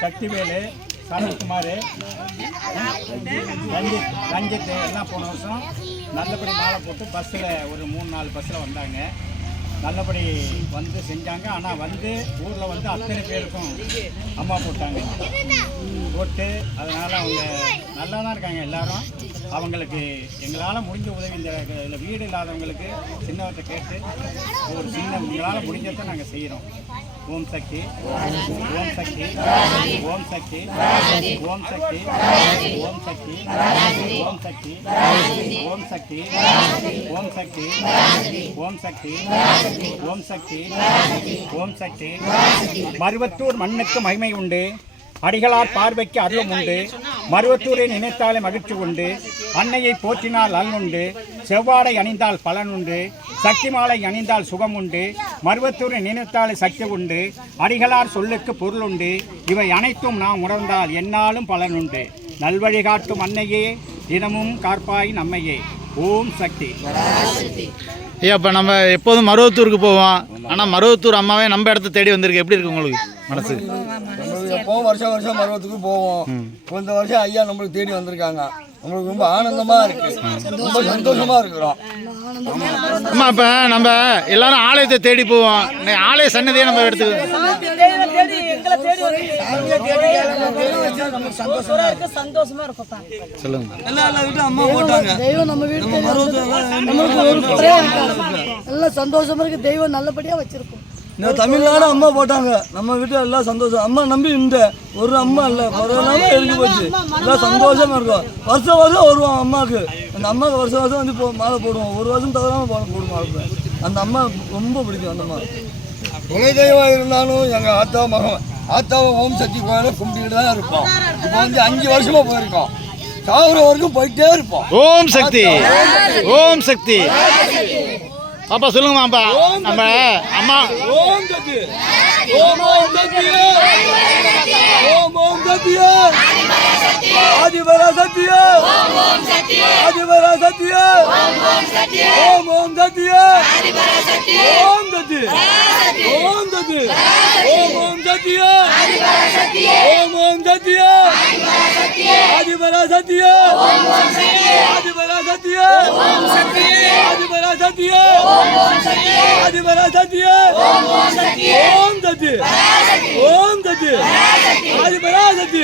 சக்திவேலு சரத்குமார் ரஞ்சித் ரஞ்சித் எல்லாம் போன வருஷம் நல்லபடி மாலை போட்டு பஸ்ஸில் ஒரு மூணு நாலு பஸ்ஸில் வந்தாங்க. நல்லபடி வந்து செஞ்சாங்க. ஆனால் வந்து ஊரில் வந்து அத்தனை பேருக்கும் அம்மா போட்டாங்க. போட்டு அதனால் அவங்க நல்லா தான் இருக்காங்க எல்லாரும். அவங்களுக்கு எங்களால் முடிஞ்ச உதவி இந்த இதில் வீடு இல்லாதவங்களுக்கு சின்னவற்றை கேட்டு ஒரு சின்ன எங்களால் முடிஞ்சதை நாங்கள் செய்கிறோம் ஓம் சக்தி ஓம் சக்தி ஓம் சக்தி ஓம் சக்தி ஓம் சக்தி ஓம் சக்தி ஓம் சக்தி ஓம் சக்தி ஓம் சக்தி ஓம் சக்தி ஓம் சக்தி மருவத்தூர் மண்ணுக்கு மகிமை உண்டு அடிகளார் பார்வைக்கு அருளும் உண்டு மருவத்தூரை நினைத்தாலே மகிழ்ச்சி உண்டு அன்னையை போற்றினால் நல்னுண்டு செவ்வாடை அணிந்தால் பலன் உண்டு சக்தி மாலை அணிந்தால் சுகம் உண்டு மருவத்தூரை நினைத்தாலே சக்தி உண்டு அடிகளார் சொல்லுக்கு பொருள் உண்டு இவை அனைத்தும் நாம் உணர்ந்தால் என்னாலும் பலன் உண்டு நல்வழி காட்டும் அன்னையே தினமும் காப்பாய் நம்மையே ஓம் சக்தி. ஐயா இப்போ நம்ம எப்போதும் மருவத்தூருக்கு போவோம். ஆனால் மருவத்தூர் அம்மாவே நம்ம இடத்த தேடி வந்திருக்கு. எப்படி இருக்கு உங்களுக்கு மனசு? எப்போவும் வருஷம் வருஷம் மருவத்துக்கு போவோம். இந்த வருஷம் ஐயா நம்மளுக்கு தேடி வந்திருக்காங்க. உங்களுக்கு ரொம்ப ஆனந்தமா இருக்கு. ரொம்ப சந்தோஷமா இருக்கிறோம். ஆமா இப்ப நம்ம எல்லாரும் ஆலயத்தை தேடி போவோம். ஆலய சன்னதியை நம்ம எடுத்துக்கோம் சொல்லுங்க. தெய்வம் நம்ம வீட்டுல சந்தோஷமா இருக்கு. தெய்வம் நல்லபடியா வச்சிருக்கோம். இந்த தமிழ்நாடு அம்மா போட்டாங்க. நம்ம வீட்டில் எல்லாம் சந்தோஷம். அம்மா நம்பி இந்த ஒரு அம்மா இல்லை. பரவாயில்லாம இருக்கு போச்சு. எல்லாம் சந்தோஷமா இருக்கும். வருஷம் வருஷம் வருவோம் அம்மாவுக்கு. அந்த அம்மாவுக்கு வருஷம் வருஷம் வந்து போ மாலை போடுவோம். ஒரு வருஷம் தவறாம போட போடுவோம் மாலை. அந்த அம்மா ரொம்ப பிடிக்கும் அந்த அம்மா. துணை தெய்வம் இருந்தாலும் எங்கள் ஆத்தா மகன் ஆத்தாவை ஓம் சக்தி கோயிலை கும்பிட்டுக்கிட்டு தான் இருப்போம். இப்போ வந்து அஞ்சு வருஷமா போயிருக்கோம். சாகுற வரைக்கும் போயிட்டே இருப்போம். ஓம் சக்தி. ஓம் சக்தி. பாப்பா சொல்லுங்க பாப்பா நம்ம அம்மா. ஓம் தத்தி ஓம் ஓம் தத்தி ஓம் ஓம் தத்தி ஆதிபர சத்திய ஓம் ஓம் சத்திய ஆதிபர சத்திய ஓம் ஓம் சத்திய ஓம் ஓம் சத்திய ஆதிபர சத்திய ஓம் தத்தி ஓம் தத்தி ஓம் ஓம் சத்திய ஆதிபர சத்திய ஓம் ஓம் சத்திய ஆதிபர சத்திய ஆதிபர சத்திய ஓம் ஓம் சத்திய ஆதிபர சத்திய ஓம் சத்திய சக்தி பராசக்தி ஓம் சக்தி ஓம் சக்தி ஆதி பராசக்தி